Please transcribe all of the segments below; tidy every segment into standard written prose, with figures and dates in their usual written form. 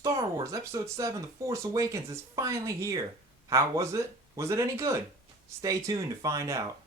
Star Wars Episode 7 The Force Awakens is finally here. How was it? Was it any good? Stay tuned to find out.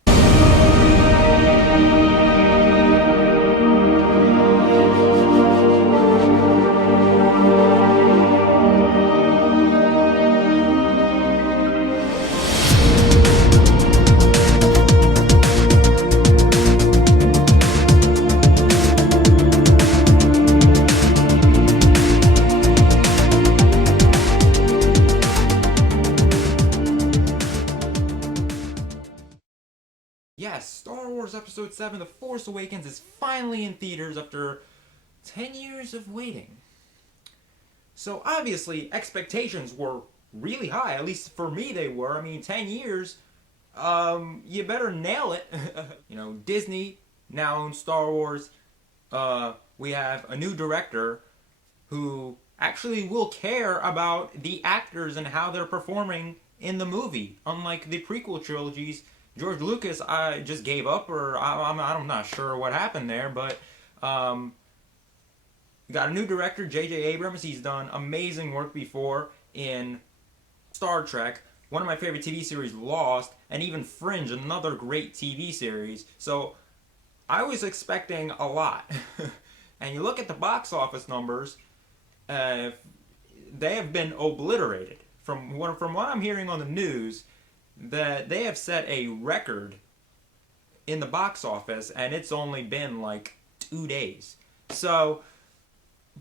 Yes, Star Wars Episode 7 The Force Awakens is finally in theaters after 10 years of waiting. So obviously, expectations were really high, at least for me they were. I mean, 10 years, you better nail it. Disney now owns Star Wars. We have a new director who actually will care about the actors and how they're performing in the movie. Unlike the prequel trilogies, George Lucas just gave up, or I'm not sure what happened there, but got a new director, J.J. Abrams. He's done amazing work before in Star Trek, one of my favorite TV series, Lost, and even Fringe, another great TV series. So I was expecting a lot. And you look at the box office numbers, they have been obliterated. From what I'm hearing on the news, that they have set a record in the box office, and it's only been like 2 days. So,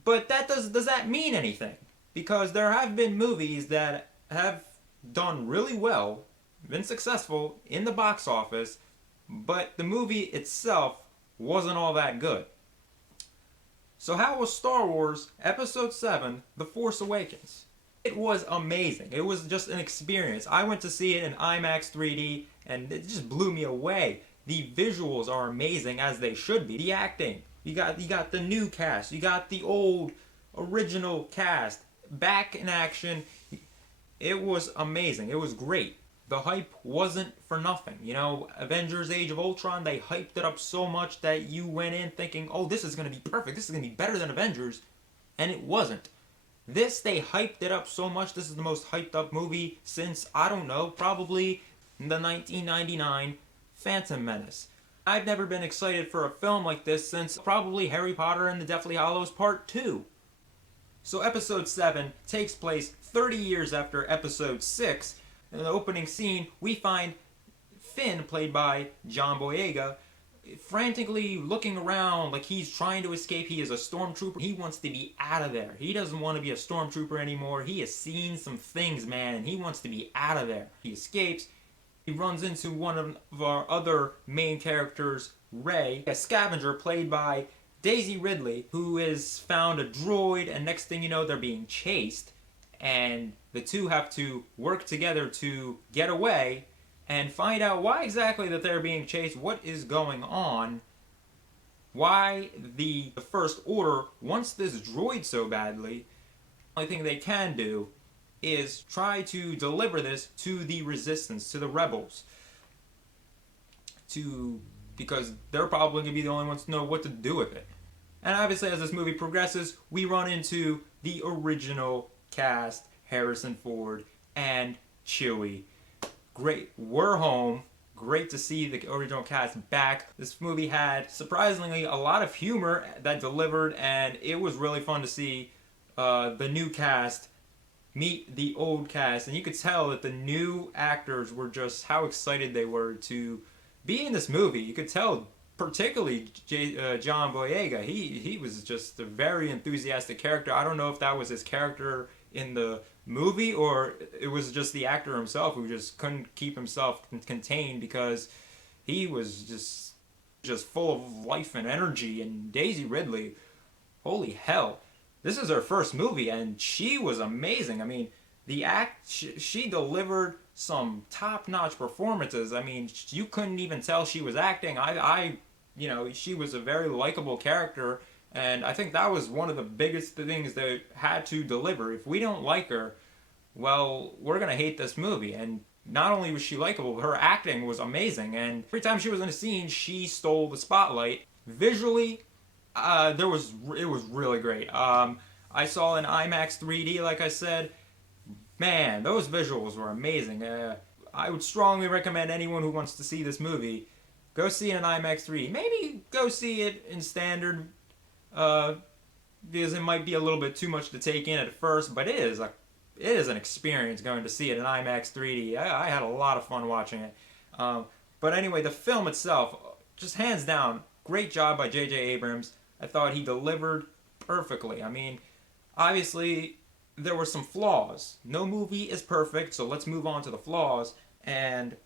but does that mean anything? Because there have been movies that have done really well, been successful in the box office, but the movie itself wasn't all that good. So how was Star Wars Episode 7 The Force Awakens? It was amazing. It was just an experience. I went to see it in IMAX 3D, and it just blew me away. The visuals are amazing, as they should be. The acting, you got the new cast, you got the old original cast back in action. It was amazing. It was great. The hype wasn't for nothing. Avengers Age of Ultron, they hyped it up so much that you went in thinking, oh, this is going to be perfect. This is going to be better than Avengers. And it wasn't. This, they hyped it up so much. This is the most hyped up movie since, I don't know, probably the 1999 Phantom Menace. I've never been excited for a film like this since probably Harry Potter and the Deathly Hallows Part 2. So Episode 7 takes place 30 years after Episode 6. In the opening scene, we find Finn, played by John Boyega, frantically looking around like he's trying to escape. He is a stormtrooper. He wants to be out of there. He doesn't want to be a stormtrooper anymore. He has seen some things, man, and he wants to be out of there. He escapes. He runs into one of our other main characters, Rey, a scavenger played by Daisy Ridley, who has found a droid, and next thing you know, they're being chased, and the two have to work together to get away and find out why exactly that they're being chased, what is going on, why the First Order wants this droid so badly. The only thing they can do is try to deliver this to the Resistance, to the rebels, because they're probably going to be the only ones to know what to do with it. And obviously, as this movie progresses, we run into the original cast, Harrison Ford and Chewie. Great, we're home. Great to see the original cast back. This movie had, surprisingly, a lot of humor that delivered, and it was really fun to see the new cast meet the old cast. And you could tell that the new actors were just how excited they were to be in this movie. You could tell, particularly John Boyega, he was just a very enthusiastic character. I don't know if that was his character in the movie or it was just the actor himself who just couldn't keep himself contained, because he was just full of life and energy. And Daisy Ridley, holy hell, this is her first movie and she was amazing. I mean, she delivered some top-notch performances. I mean, you couldn't even tell she was acting. She was a very likable character. And I think that was one of the biggest things that had to deliver. If we don't like her, well, we're going to hate this movie. And not only was she likable, her acting was amazing. And every time she was in a scene, she stole the spotlight. Visually, it was really great. I saw in IMAX 3D, like I said. Man, those visuals were amazing. I would strongly recommend anyone who wants to see this movie, go see it in IMAX 3D. Maybe go see it in standard, uh, because it might be a little bit too much to take in at first, but it is an experience going to see it in IMAX 3D. I had a lot of fun watching it. But anyway, the film itself, just hands down, great job by J.J. Abrams. I thought he delivered perfectly. I mean, obviously, there were some flaws. No movie is perfect, so let's move on to the flaws. And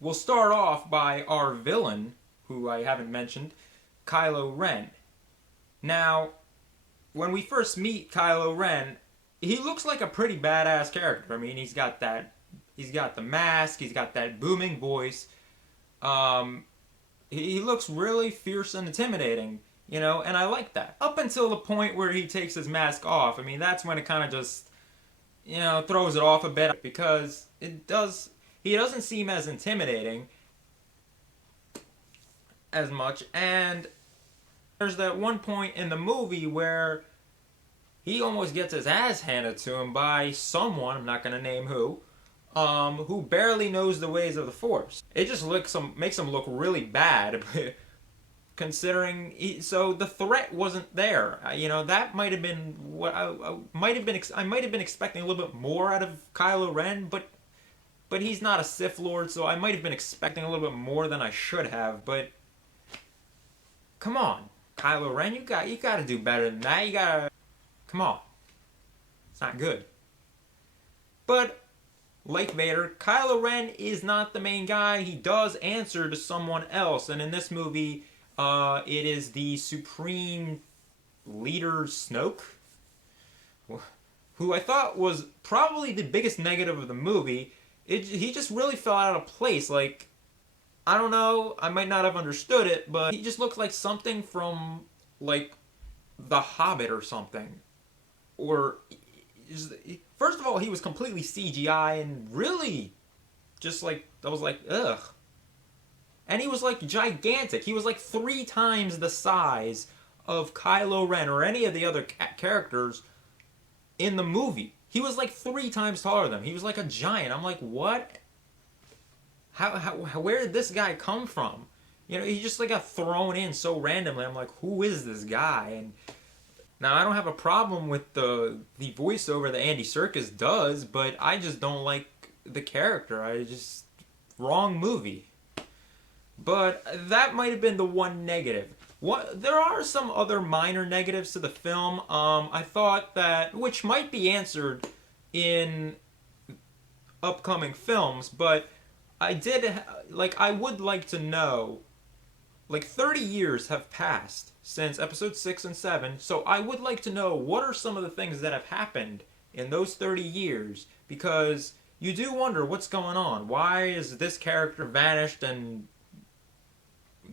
we'll start off by our villain, who I haven't mentioned, Kylo Ren. Now, when we first meet Kylo Ren, he looks like a pretty badass character. I mean, he's got the mask, he's got that booming voice. He looks really fierce and intimidating, you know, and I like that. Up until the point where he takes his mask off. I mean, that's when it kind of just, you know, throws it off a bit, because he doesn't seem as intimidating as much. And there's that one point in the movie where he almost gets his ass handed to him by someone, I'm not going to name who barely knows the ways of the Force. It just makes him look really bad, considering so the threat wasn't there. You know, that might have been what I might have been expecting a little bit more out of Kylo Ren, but he's not a Sith Lord, so I might have been expecting a little bit more than I should have. But come on, Kylo Ren, you got to do better than that. Come on, it's not good. But like Vader, Kylo Ren is not the main guy. He does answer to someone else, and in this movie, it is the Supreme Leader Snoke, who I thought was probably the biggest negative of the movie. He just really fell out of place. Like, I don't know, I might not have understood it, but he just looked like something from, like, The Hobbit or something. Or, first of all, he was completely CGI and really just like, I was like, ugh. And he was like gigantic. He was like 3 times the size of Kylo Ren or any of the other characters in the movie. He was like 3 times taller than him. He was like a giant. I'm like, what? Where did this guy come from? You know, he just like got thrown in so randomly. I'm like, who is this guy? And now, I don't have a problem with the voiceover that Andy Serkis does, but I just don't like the character. Wrong movie. But that might have been the one negative. There are some other minor negatives to the film. I thought that, which might be answered in upcoming films, but I would like to know, like 30 years have passed since episode 6 and 7, so I would like to know what are some of the things that have happened in those 30 years, because you do wonder what's going on. Why is this character vanished and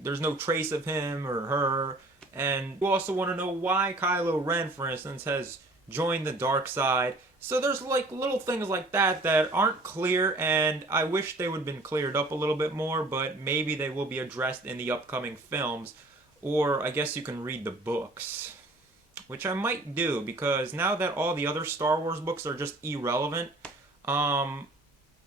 there's no trace of him or her? And you also want to know why Kylo Ren, for instance, has joined the dark side. So there's like little things like that aren't clear, and I wish they would have been cleared up a little bit more, but maybe they will be addressed in the upcoming films, or I guess you can read the books, which I might do, because now that all the other Star Wars books are just irrelevant,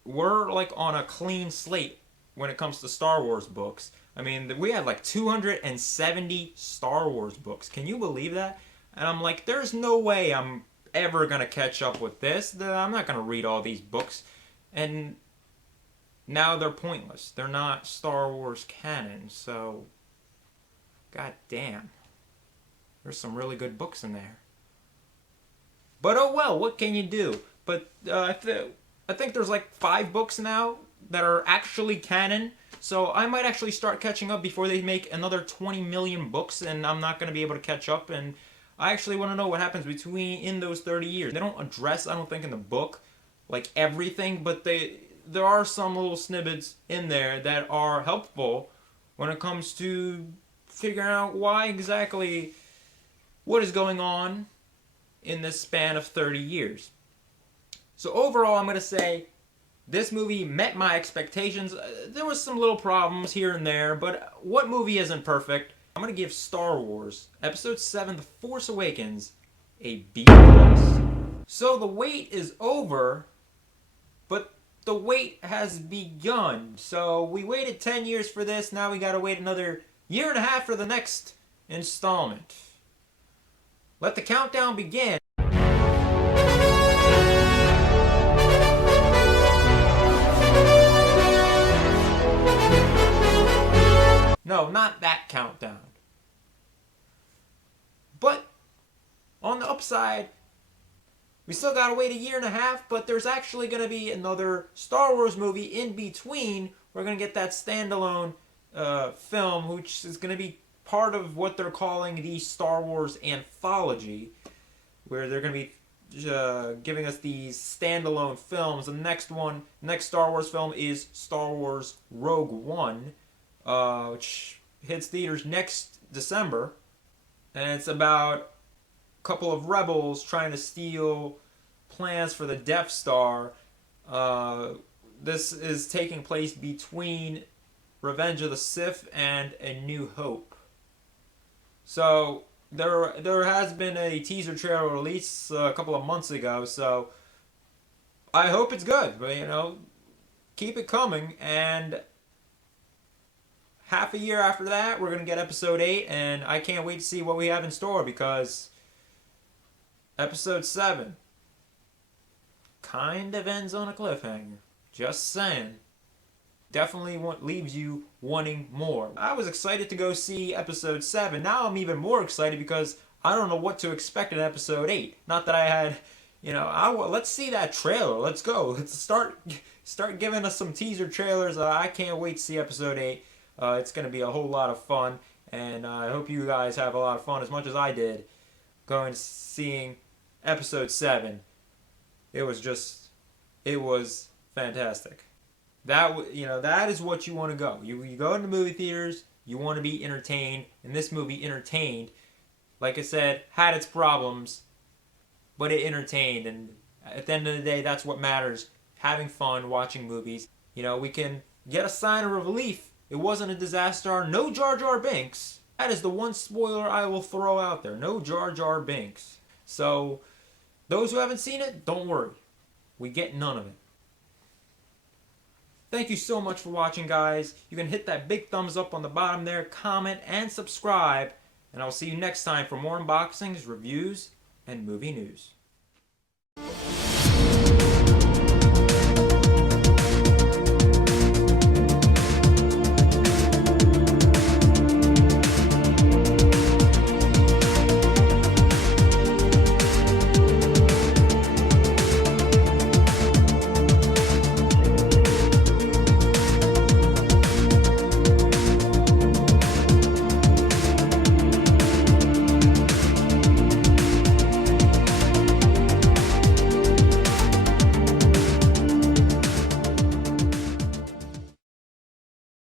we're like on a clean slate when it comes to Star Wars books. I mean, we had like 270 Star Wars books. Can you believe that? And I'm like, there's no way I'm ever gonna catch up with this. I'm not gonna read all these books. And now they're pointless. They're not Star Wars canon, so god damn. There's some really good books in there. But oh well, what can you do? But I think there's like 5 books now that are actually canon. So I might actually start catching up before they make another 20 million books, and I'm not going to be able to catch up. And I actually want to know what happens in those 30 years. They don't address, I don't think, in the book, like everything, but there are some little snippets in there that are helpful when it comes to figuring out why exactly what is going on in this span of 30 years. So overall, I'm going to say this movie met my expectations. There was some little problems here and there, but what movie isn't perfect? I'm going to give Star Wars Episode 7, The Force Awakens, a B+. So the wait is over, but the wait has begun. So we waited 10 years for this, now we gotta wait another year and a half for the next installment. Let the countdown begin. No, not that countdown. But on the upside, we still gotta wait a year and a half, but there's actually gonna be another Star Wars movie in between. We're gonna get that standalone film, which is gonna be part of what they're calling the Star Wars anthology, where they're gonna be giving us these standalone films. The next Star Wars film is Star Wars Rogue One, which hits theaters next December, and it's about a couple of rebels trying to steal plans for the Death Star. This is taking place between Revenge of the Sith and A New Hope. So there has been a teaser trailer release a couple of months ago, so I hope it's good. But keep it coming, and half a year after that, we're gonna get episode 8, and I can't wait to see what we have in store, because episode 7 kind of ends on a cliffhanger. Just saying. Definitely leaves you wanting more. I was excited to go see episode 7. Now I'm even more excited because I don't know what to expect in episode 8. Not that I had, let's see that trailer. Let's go. Let's start giving us some teaser trailers. I can't wait to see episode 8. It's going to be a whole lot of fun, and I hope you guys have a lot of fun as much as I did going seeing episode 7. It was fantastic. That is what you want to go. You go into movie theaters, you want to be entertained, and this movie entertained. Like I said, had its problems, but it entertained, and at the end of the day, that's what matters. Having fun, watching movies. We can get a sign of relief. It wasn't a disaster. No Jar Jar Binks. That is the one spoiler I will throw out there. No Jar Jar Binks. So, those who haven't seen it, don't worry. We get none of it. Thank you so much for watching, guys. You can hit that big thumbs up on the bottom there, comment, and subscribe. And I'll see you next time for more unboxings, reviews, and movie news.